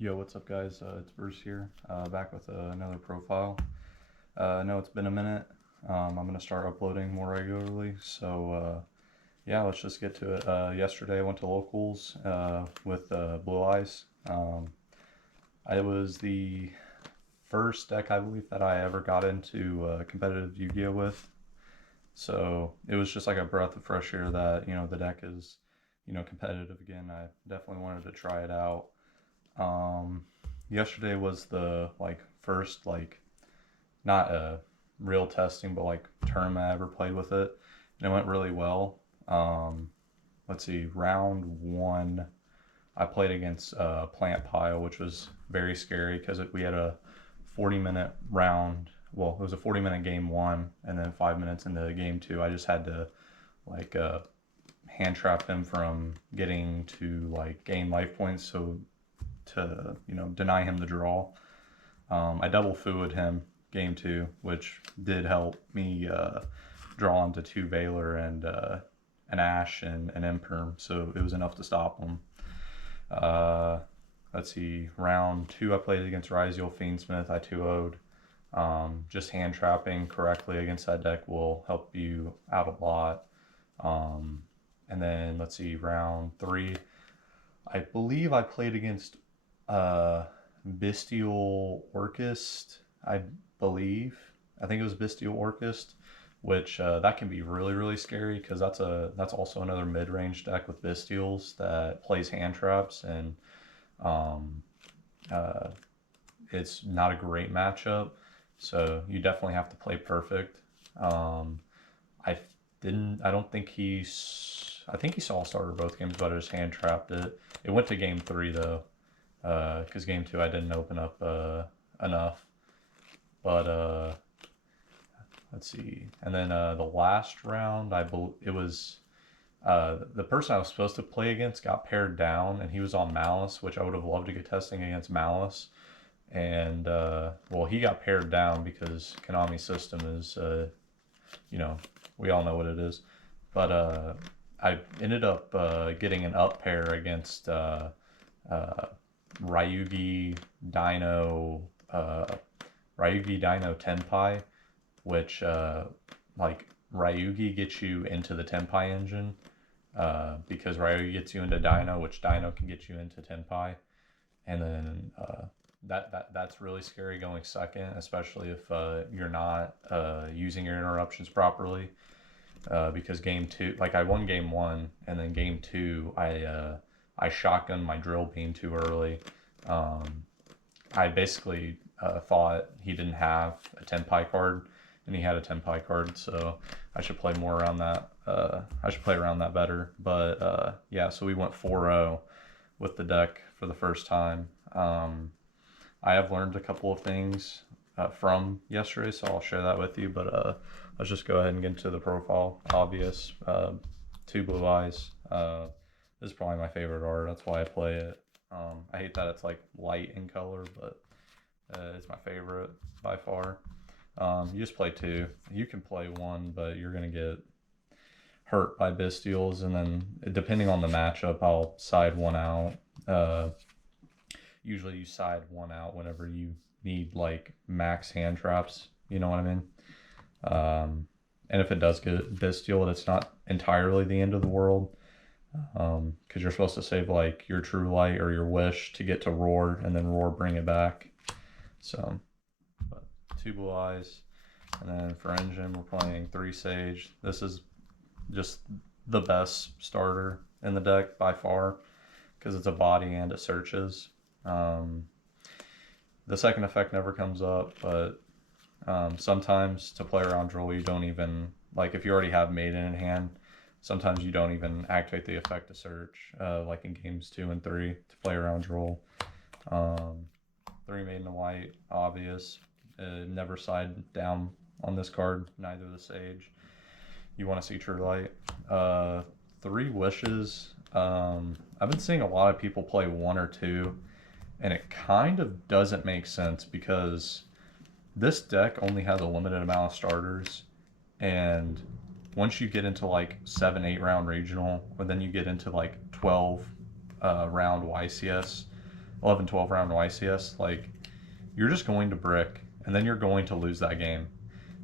Yo, what's up, guys? It's Bruce here, back with another profile. I know it's been a minute. I'm gonna start uploading more regularly, so yeah, let's just get to it. Yesterday, I went to locals with Blue Eyes. I was the first deck, I believe, that I ever got into competitive Yu-Gi-Oh with. So it was just like a breath of fresh air that the deck is competitive again. I definitely wanted to try it out. Um, Yesterday was the first not a real testing, but tournament I ever played with it, and it went really well. Let's see, round one, I played against Plant Pile, which was very scary because we had a 40-minute round. Well, it was a 40-minute game one, and then 5 minutes into game two, I just had to like uh, hand trap him from getting to gain life points, so to deny him the draw. I double fooed him game two, which did help me draw into two Valor and an Ash and an Imperm, so it was enough to stop him. Uh, let's see, round two I played against Ryzeal Fiendsmith. I 2-0'd. Just hand trapping correctly against that deck will help you out a lot. And then let's see, round three, I believe I played against uh, Bystial Orcust, I believe. I think it was Bystial Orcust, which that can be really really scary because that's also another mid range deck with Bystials that plays hand traps, and um, uh, it's not a great matchup. So you definitely have to play perfect. Um, I didn't. I don't think I think he saw starter both games, but I just hand trapped it. It went to game three though, because game two I didn't open up enough. But let's see, and then the last round, it was the person I was supposed to play against got paired down, and he was on Malice, which I would have loved to get testing against Malice. And well, he got paired down because Konami's system is, you know, we all know what it is. But I ended up getting an up pair against uh, Ryu-Ge Dino, uh, Ryu-Ge Dino Tenpai, which Ryu-Ge gets you into the Tenpai engine, because Ryu gets you into Dino, which Dino can get you into Tenpai, and then that's really scary going second, especially if you're not using your interruptions properly. Because game two, I won game one, and then game two, I shotgunned my drill beam too early. Um, I basically thought he didn't have a Tenpai card, and he had a Tenpai card, so I should play more around that. I should play around that better. But yeah, so we went 4-0 with the deck for the first time. I have learned a couple of things from yesterday, so I'll share that with you. But let's just go ahead and get into the profile. Obvious, two blue eyes. This is probably my favorite art. That's why I play it. I hate that it's light in color, but it's my favorite by far. You just play two. You can play one, but you're gonna get hurt by Bystials, and then depending on the matchup, I'll side one out. Usually you side one out whenever you need max hand traps. You know what I mean? And if it does get Bystial, it's not entirely the end of the world. Because you're supposed to save your True Light or your Wish to get to Roar, and then Roar bring it back. So, but two blue eyes, and then for engine we're playing three Sage. This is just the best starter in the deck by far because it's a body and it searches. The second effect never comes up, but sometimes to play around Droll you don't even, if you already have Maiden in hand, sometimes you don't even activate the effect to search, like in games 2 and 3 to play around Droll. Three Maiden of White, obvious. Never side down on this card, neither the Sage. You want to see True Light. Three Wishes. I've been seeing a lot of people play one or two, and it kind of doesn't make sense because this deck only has a limited amount of starters, and once you get into 7-8 round regional, or then you get into 12 round YCS, 11, 12 round YCS, like, you're just going to brick, and then you're going to lose that game.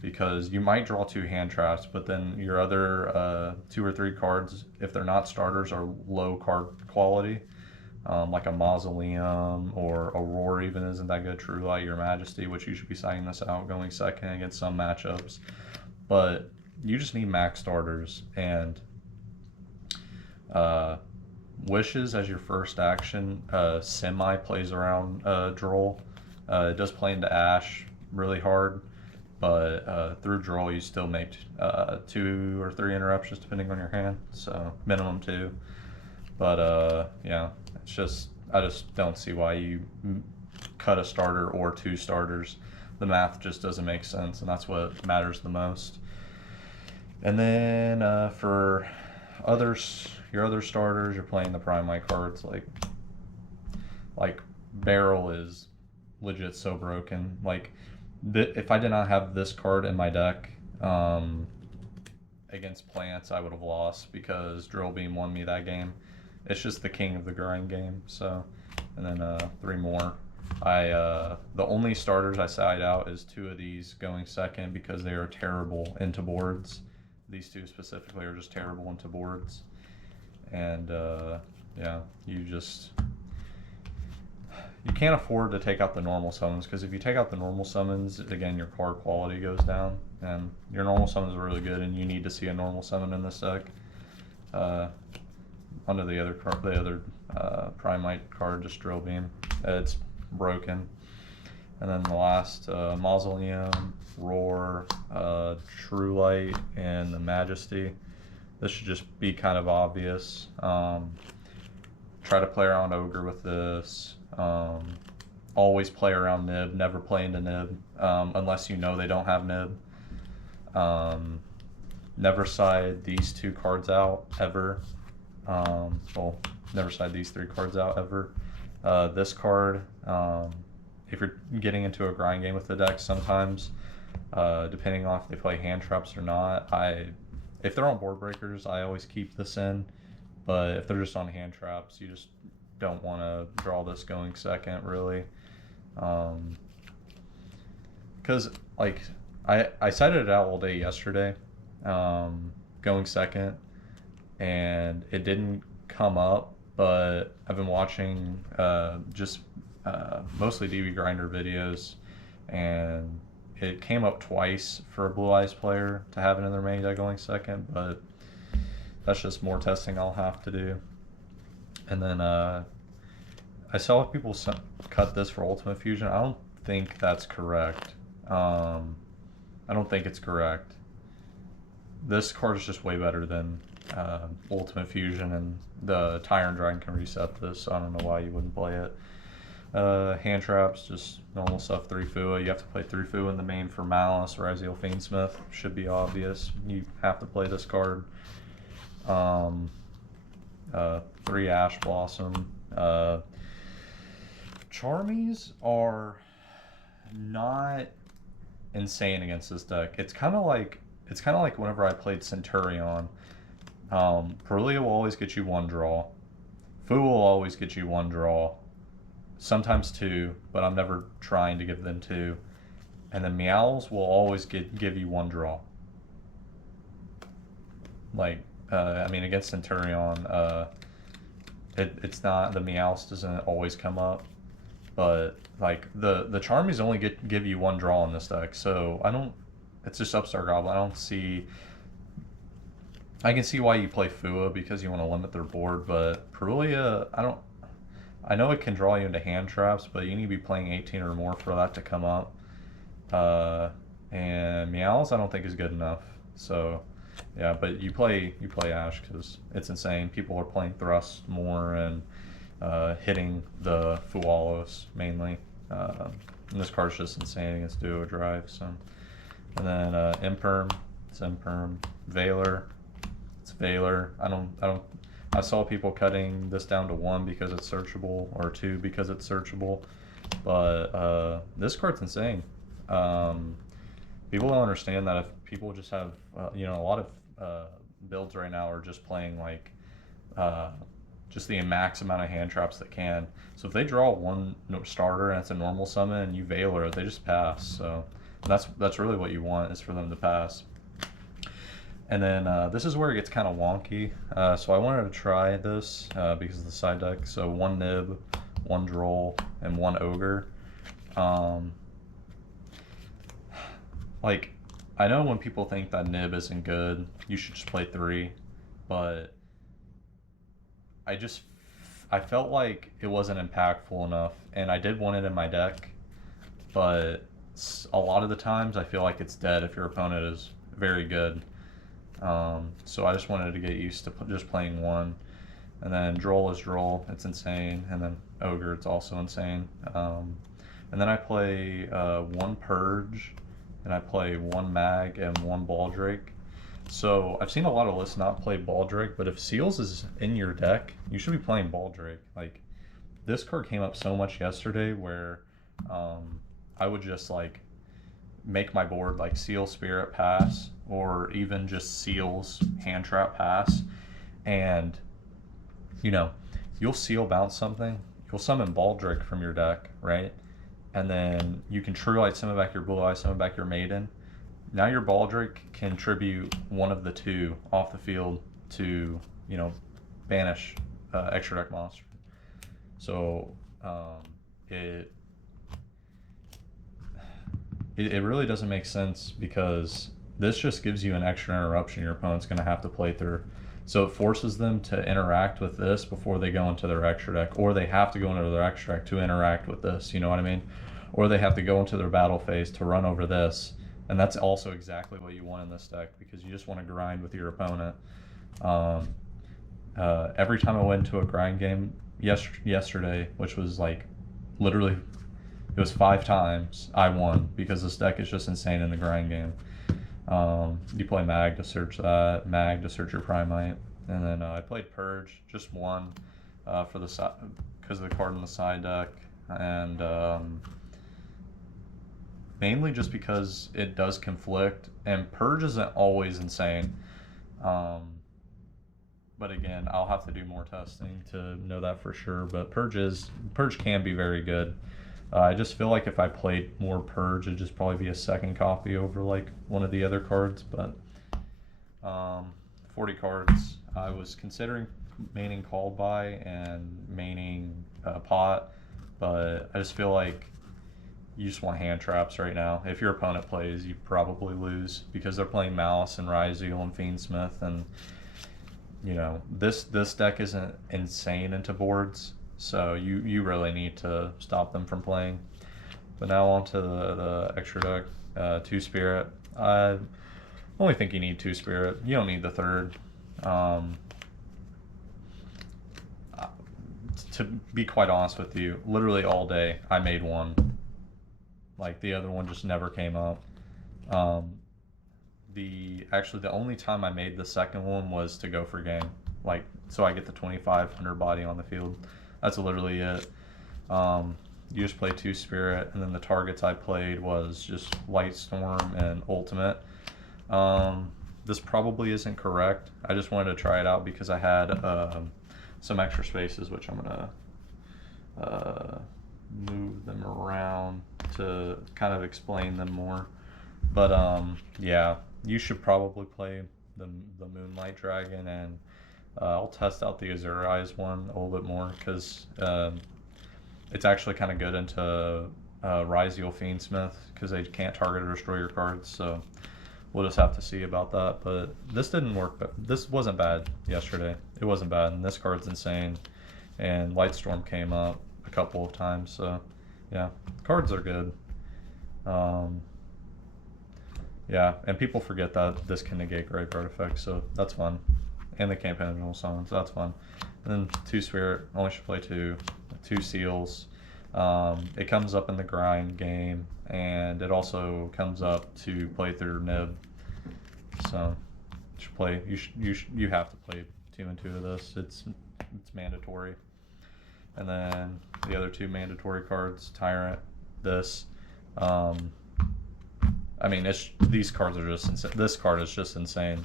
Because you might draw 2 hand traps, but then your other 2 or 3 cards, if they're not starters, are low card quality. Like a Mausoleum or Aurora even isn't that good. True Light, Your Majesty, which you should be signing this out going second against some matchups. But you just need max starters, and Wishes as your first action semi plays around Droll. It does play into Ash really hard, but through Droll you still make 2 or 3 interruptions depending on your hand, so minimum 2. But yeah, it's just, I just don't see why you cut a starter or 2 starters. The math just doesn't make sense, and that's what matters the most. And then for others, your other starters, you're playing the Primite cards. Like Barrel is legit so broken. Like, if I did not have this card in my deck against Plants, I would have lost, because Drill Beam won me that game. It's just the king of the grind game. So, and then 3 more. The only starters I side out is 2 of these going second, because they are terrible into boards. These 2 specifically are just terrible into boards. And yeah, you can't afford to take out the normal summons, because if you take out the normal summons, again, your card quality goes down, and your normal summons are really good, and you need to see a normal summon in this deck. Under the other card, the other Primite card, just Drill Beam. It's broken. And then the last, Mausoleum, Roar, True Light, and the Majesty. This should just be kind of obvious. Try to play around Ogre with this. Always play around Nib. Never play into Nib unless you know they don't have Nib. Never side these 2 cards out ever. Well, never side these 3 cards out ever. This card, if you're getting into a grind game with the deck, sometimes, depending on if they play hand traps or not, if they're on board breakers, I always keep this in. But if they're just on hand traps, you just don't want to draw this going second, really. Because, like, I cited it out all day yesterday, going second, and it didn't come up, but I've been watching mostly DB Grinder videos, and it came up twice for a Blue Eyes player to have it in their main deck going second, but that's just more testing I'll have to do. And then I saw people cut this for Ultimate Fusion. I don't think that's correct. I don't think it's correct. This card is just way better than Ultimate Fusion, and the Tyrant Dragon can reset this, so I don't know why you wouldn't play it. Hand traps, just normal stuff. 3 Fua. You have to play 3 Fua in the main for Malice. Ryzeal Fiendsmith should be obvious. You have to play this card. 3 Ash Blossom. Charmies are not insane against this deck. It's kind of like whenever I played Centurion. Perulia will always get you 1 draw. Fua will always get you 1 draw. Sometimes 2, but I'm never trying to give them 2. And then Meowls will always give you 1 draw. Like, I mean, against Centurion, it's not, the Meowls doesn't always come up, but like the Charmies only give you 1 draw in this deck, so it's just Upstart Goblin. I can see why you play Fua, because you want to limit their board, but Perulia, I know it can draw you into hand traps, but you need to be playing 18 or more for that to come up. And Meowls I don't think is good enough. So yeah, but you play Ash because it's insane. People are playing Thrust more and hitting the Fualos mainly. And this card's just insane against Duo Drive. So, and then Imperm, it's Imperm. Valor, it's Valor. I saw people cutting this down to 1 because it's searchable, or 2 because it's searchable, but this card's insane. People don't understand that if people just have, a lot of builds right now are just playing like just the max amount of hand traps they can. So if they draw one starter and it's a normal summon and you Veiler, they just pass. So that's really what you want, is for them to pass. And then this is where it gets kind of wonky. So I wanted to try this because of the side deck. So 1 Nib, 1 Droll, and 1 Ogre. Like, I know when people think that Nib isn't good, you should just play 3. But I felt like it wasn't impactful enough. And I did want it in my deck. But a lot of the times I feel like it's dead if your opponent is very good. So I just wanted to get used to just playing 1. And then Droll is Droll, it's insane. And then Ogre, it's also insane. And then I play 1 Purge, and I play 1 Mag and 1 Baldrake. So I've seen a lot of lists not play Baldrake, but if Seals is in your deck, you should be playing Baldrake. Like, this card came up so much yesterday where I would just like make my board like Seal Spirit pass, or even just Seals hand trap pass, and you know, you'll Seal bounce something, you'll summon Baldrake from your deck, right? And then you can True Light, summon back your Blue Eye, summon back your Maiden. Now your Baldrake can tribute one of the 2 off the field to, you know, banish extra deck monster. So it really doesn't make sense, because this just gives you an extra interruption your opponent's going to have to play through. So it forces them to interact with this before they go into their extra deck, or they have to go into their extra deck to interact with this, you know what I mean? Or they have to go into their battle phase to run over this, and that's also exactly what you want in this deck, because you just want to grind with your opponent. Every time I went into a grind game yesterday, which was like literally, it was 5 times, I won, because this deck is just insane in the grind game. You play Mag to search that, Mag to search your Primite, and then I played Purge, just 1 for the side, because of the card in the side deck, and mainly just because it does conflict, and Purge isn't always insane. But again, I'll have to do more testing to know that for sure. But Purge can be very good. I just feel like if I played more Purge, it'd just probably be a second copy over like one of the other cards. But 40 cards. I was considering maining Called By and maining Pot, but I just feel like you just want hand traps right now. If your opponent plays, you probably lose, because they're playing Malice and Ryzeal and Fiendsmith, and you know, this deck isn't insane into boards, so you really need to stop them from playing. But now on to the extra deck. 2 Spirit. I only think you need 2 Spirit. You don't need the 3rd. To be quite honest with you, literally all day I made 1. Like, the other one just never came up. Actually the only time I made the second one was to go for game, like, so I get the 2500 body on the field. That's literally it. You just play 2 Spirit, and then the targets I played was just Light Storm and Ultimate. This probably isn't correct. I just wanted to try it out because I had some extra spaces, which I'm gonna move them around to kind of explain them more. But yeah, you should probably play the Moonlight Dragon, and I'll test out the Azure Eyes one a little bit more, because it's actually kind of good into Ryzeal Fiendsmith, because they can't target or destroy your cards. So we'll just have to see about that. But this didn't work, but this wasn't bad yesterday. It wasn't bad, and this card's insane. And Lightstorm came up a couple of times, so yeah, cards are good. Yeah, and people forget that this can negate graveyard effects, so that's fun. And the campaign summons, so that's fun. And then 2 Spirit, only should play 2. 2 Seals. It comes up in the grind game, and it also comes up to play through Nib. So you have to play 2 and 2 of this. It's mandatory. And then the other 2 mandatory cards, Tyrant, this. I mean, these cards are just insane. This card is just insane.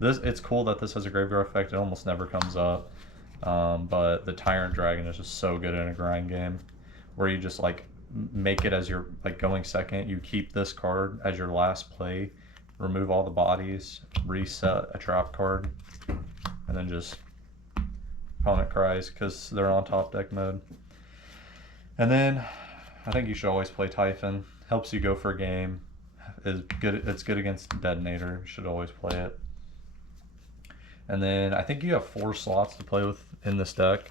It's cool that this has a graveyard effect. It almost never comes up. But the Tyrant Dragon is just so good in a grind game, where you just like make it as you're like going second. You keep this card as your last play, remove all the bodies, reset a trap card, and then just opponent cries because they're on top deck mode. And then I think you should always play Typhon. Helps you go for a game. Is good. It's good against Detonator. You should always play it. And then I think you have 4 slots to play with in this deck.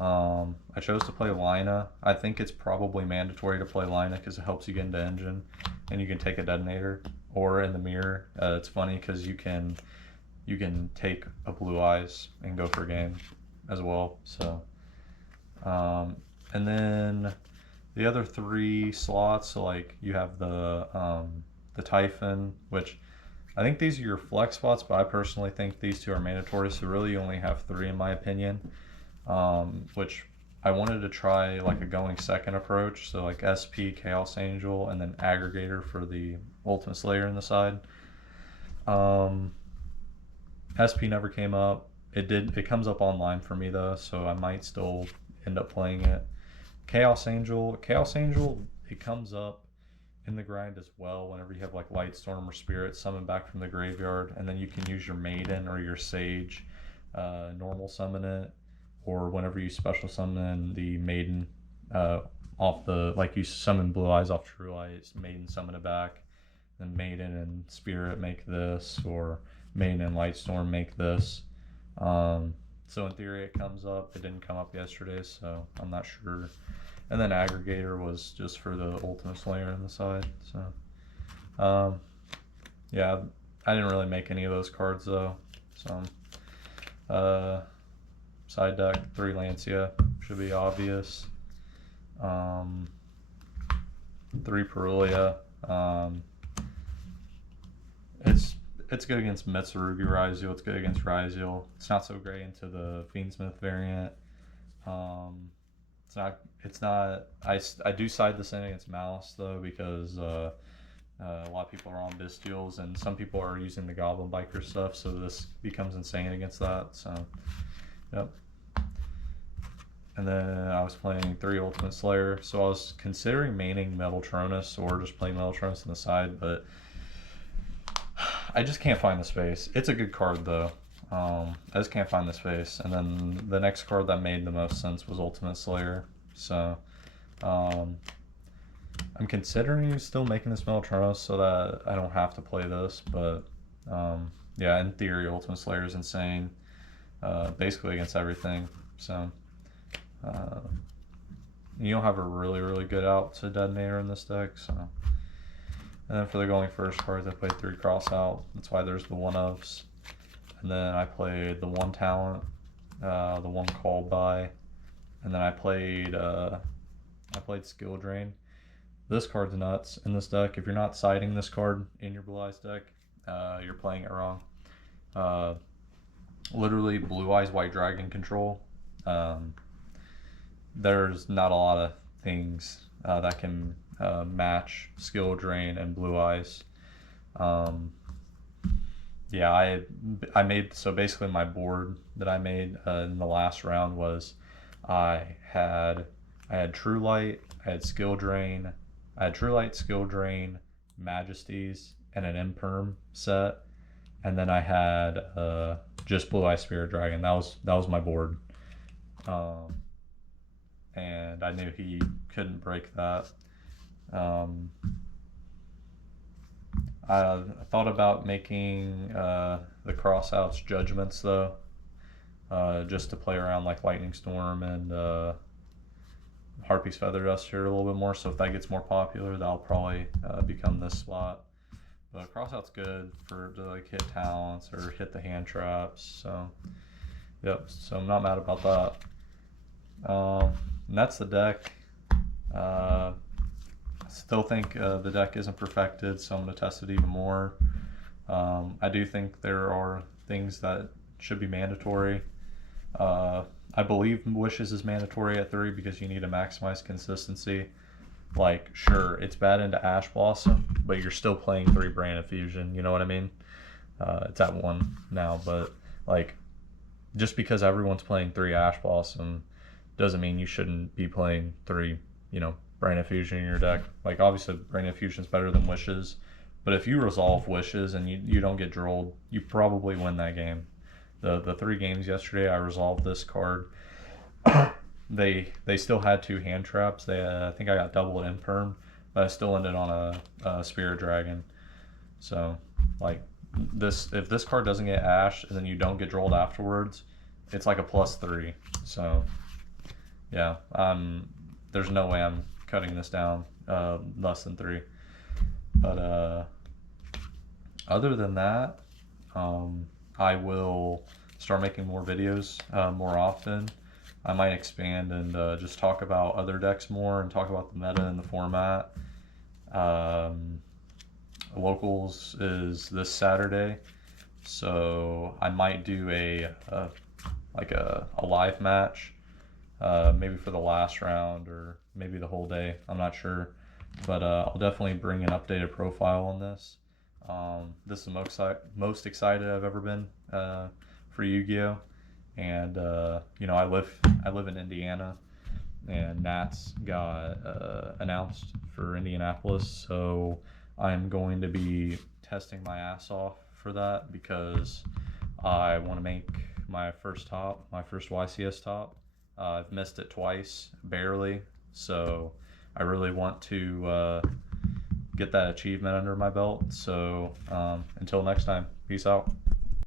I chose to play Lina. I think it's probably mandatory to play Lina because it helps you get into engine, and you can take a Detonator. Or in the mirror, it's funny because you can take a Blue Eyes and go for a game as well. So, and then the other 3 slots, so like you have the Typhon, which I think these are your flex spots, but I personally think these 2 are mandatory. So really, you only have 3 in my opinion. Which I wanted to try like a going second approach, so like SP, Chaos Angel, and then Aggregator for the Ultimate Slayer in the side. SP never came up. It comes up online for me though, so I might still end up playing it. Chaos Angel, it comes up in the grind as well whenever you have like Lightstorm or Spirit summon back from the graveyard, and then you can use your Maiden or your Sage, normal summon it, or whenever you special summon the Maiden off the, like you summon Blue Eyes off True Light, Maiden summon it back, then Maiden and Spirit make this, or Maiden and Lightstorm make this. So in theory it comes up. It didn't come up yesterday, so I'm not sure. And then Aggregator was just for the Ultimate Slayer on the side. So yeah, I didn't really make any of those cards though. So side deck, 3 Lancia should be obvious. 3 Perulia. It's good against Mitsurugi Ryzeal. It's good against Ryzeal. It's not so great into the Fiendsmith variant. It's not. I do side this in against Malice though, because a lot of people are on Bystials and some people are using the Goblin Biker stuff, so this becomes insane against that. So, yep. And then I was playing 3 Ultimate Slayer, so I was considering maining Metaltronus or just playing Metaltronus on the side, but I just can't find the space. It's a good card though. I just can't find the space. And then the next card that made the most sense was Ultimate Slayer. So I'm considering still making this Metaltronus so that I don't have to play this. But yeah, in theory, Ultimate Slayer is insane, basically against everything. So you don't have a really good out to Detonator in this deck. So. And then for the going first cards, I played 3 cross out. That's why there's the 1-ofs. And then I played the 1 talent, the 1 called by, and then I played Skill Drain. This card's nuts in this deck. If you're not siding this card in your Blue Eyes deck, you're playing it wrong. Literally Blue Eyes White Dragon control. There's not a lot of things that can match Skill Drain and Blue Eyes. Yeah, I made, so basically my board that I made in the last round was I had True Light, I had Skill Drain, I had True Light, Skill Drain, Majesties, and an Imperm set, and then I had just Blue Eye Spirit Dragon. That was my board, and I knew he couldn't break that. I thought about making the crossouts Judgments though, just to play around like Lightning Storm and Harpy's Feather Duster a little bit more. So if that gets more popular, that'll probably become this slot. But crossout's good to like hit talents or hit the hand traps. So yep, so I'm not mad about that. And that's the deck. I still think the deck isn't perfected, so I'm going to test it even more. I do think there are things that should be mandatory. I believe Wishes is mandatory at 3 because you need to maximize consistency. Like, sure, it's bad into Ash Blossom, but you're still playing 3 Brand of Fusion, you know what I mean? It's at 1 now, but like, just because everyone's playing 3 Ash Blossom doesn't mean you shouldn't be playing 3, Brain Fusion in your deck. Like, obviously, Brain Fusion is better than Wishes, but if you resolve Wishes and you don't get drolled, you probably win that game. The 3 games yesterday, I resolved this card. They still had 2 hand traps. I think I got double Imperm, but I still ended on a Spirit Dragon. So, like, if this card doesn't get Ash and then you don't get drolled afterwards, it's like a +3. So, yeah, there's no way I'm cutting this down less than 3. But other than that, I will start making more videos more often. I might expand and just talk about other decks more and talk about the meta and the format. Locals is this Saturday, so I might do a live match, maybe for the last round or maybe the whole day. I'm not sure, but I'll definitely bring an updated profile on this. This is the most excited I've ever been for Yu-Gi-Oh! And I live in Indiana, and Nats got announced for Indianapolis, so I'm going to be testing my ass off for that because I want to make my first YCS top. I've missed it twice, barely, so I really want to get that achievement under my belt. So until next time, peace out.